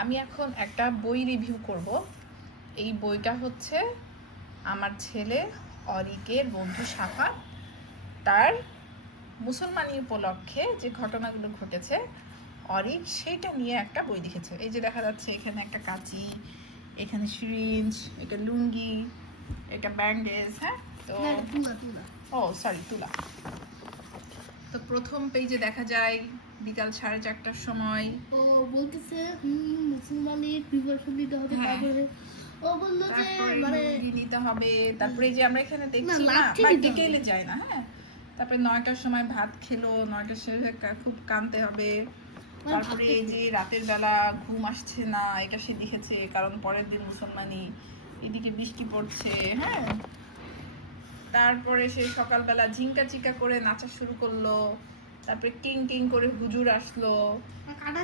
আমি এখন একটা বই রিভিউ করব। এই বইটা হচ্ছে আমার ছেলে অরিকের বন্ধু সাফাত তার মুসলমানি উপলক্ষে যে ঘটনাগুলো ঘটেছে অরিক সেইটা নিয়ে একটা বই লিখেছে। এই যে দেখা যাচ্ছে এখানে একটা কাঁচি, এখানে সিরিঞ্জ, এটা লুঙ্গি, এটা ব্যান্ডেজ। হ্যাঁ, তো তুলা। তো প্রথম পেজে দেখা যায় বিকাল 4:30টার সময় ও বলতেছে মুসলমানের প্রিপারেশন নিতে হবে। তারপরে ও বলল যে মানে নিতে হবে। তারপরে যে আমরা এখানে দেখছি না ডিটেইলে যায় না। হ্যাঁ, তারপরে 9টার সময় ভাত খেলো, 9টার শেষে খুব কাঁদতে হবে। তারপরে এই যে রাতের বেলা ঘুম আসছে না, এটা সে লিখেছে, কারণ পরের দিন মুসলমানি, এদিকে বৃষ্টি পড়ছে। হ্যাঁ, তারপরে সে সকালবেলা ঝিঙ্কা চিকা করে নাচা শুরু করলো। তারপরে কিং কিং করে হুজুর আসলো।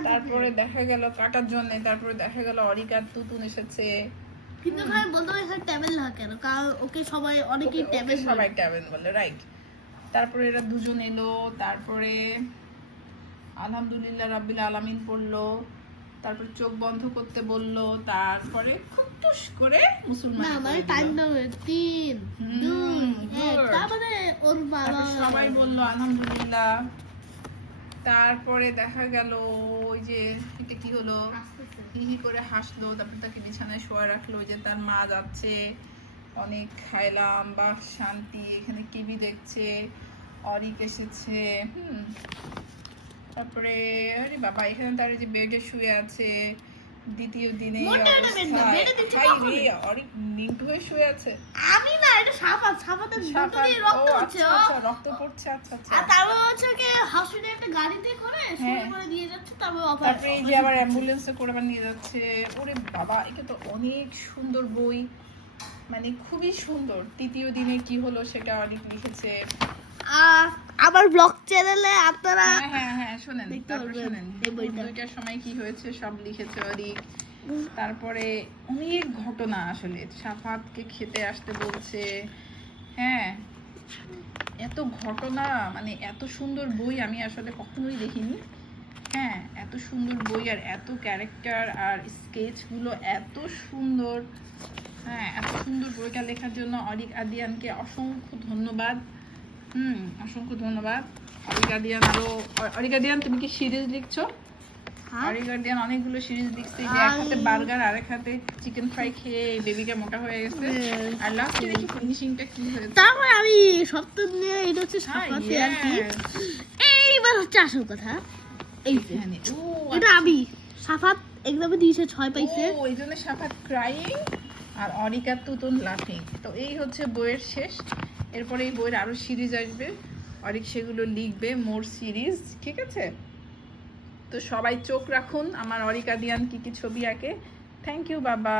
তারপরে দেখা গেল কাটার জন্য, তারপরে দেখা গেল অরিকার তুতুন এসেছে। কিন্তু ভাই বলতো এখানে ট্যাবেল না কেন, কারণ ওকে সবাই অনেকেই ট্যাবেল সবাই ট্যাবেল বলে, রাইট। তারপরে এরা দুজন এলো, তারপরে আলহামদুলিল্লাহ রাব্বিল আলামিন পড়লো, তারপরে চোখ বন্ধ করতে বললো, তারপরে খুটুস করে মুসলমান না মানে টাইম দাও 3 2 1 তারপরে ওর বাবা সবাই বললো আলহামদুলিল্লাহ। তারপরে দেখা গেল ওই যে এটা কি হলো, হিহি করে হাসলো, তারপরে তাকে বিছানায় শোয়া রাখলো। ওই যে তার মা যাচ্ছে, অনেক খাইলাম বা শান্তি, এখানে টিভি দেখছে, অরিক এসেছে। তারপরে আরে বাবা এখানে তার যে বেডে শুয়ে আছে, দ্বিতীয় দিনে অরিক নিন্টু হয়ে শুয়ে আছে। আমি না, এটা সাফাতের ভিতরে রক্ত পড়ছে। রক্ত পড়ছে। আচ্ছা। আর তারপর হচ্ছে কি হসপিটালে একটা গাড়িতে করে শুয়ে করে দিয়ে যাচ্ছে। তারপরে এই যে আবার অ্যাম্বুলেন্সে করে আবার নিয়ে যাচ্ছে। ওরে বাবা, এটা তো অনেক সুন্দর বই, মানে খুবই সুন্দর। তৃতীয় দিনে কি হলো সেটা অনেক লিখেছে। আমার ব্লগ চ্যানেলে আপনারা হ্যাঁ শোনেন, তারপর শোনেন 2টার সময় কি হয়েছে সব লিখেছে অরিক। তারপরে অনেক ঘটনা, আসলে সাফাতকে খেতে আসতে বলছে। হ্যাঁ, এত ঘটনা, মানে এত সুন্দর বই আমি আসলে কখনোই দেখিনি। হ্যাঁ, এত সুন্দর বই আর এত ক্যারেক্টার আর স্কেচগুলো এত সুন্দর। হ্যাঁ, এত সুন্দর বইটা লেখার জন্য অরিক আদিয়ানকে অসংখ্য ধন্যবাদ। অসংখ্য ধন্যবাদ অরিক আদিয়ান। তুমি কি সিরিজ লিখছো? অরিক আদিয়ান অনেকগুলো সিরিজ লিখছে, যে এক হাতে বার্গার আর এক হাতে চিকেন ফ্রাই খেয়ে বেবিটা মোটা হয়ে গেছে। আর লাস্টে দেখি ফিনিশিংটা কি হয়েছে। তারপরে আমি সত্য নিয়ে এটা হচ্ছে সাফাতে আর কি। এইবার হচ্ছে আসল কথা, এই যে এটা আমি সাফাত এক্সামে দিয়েছে 6 পাইছে। এইজন্য সাফাত ক্রাইং আর অরিকা তুতুন লাফিং। তো এই হচ্ছে বইয়ের শেষ। এরপরে এই বইয়ের আরো সিরিজ আসবে, অরিক সেগুলো লিখবে, মোর সিরিজ। ঠিক আছে, তো সবাই চোখ রাখুন আমার অরিক আদিয়ান কি ছবি আঁকে। থ্যাংক ইউ বাবা।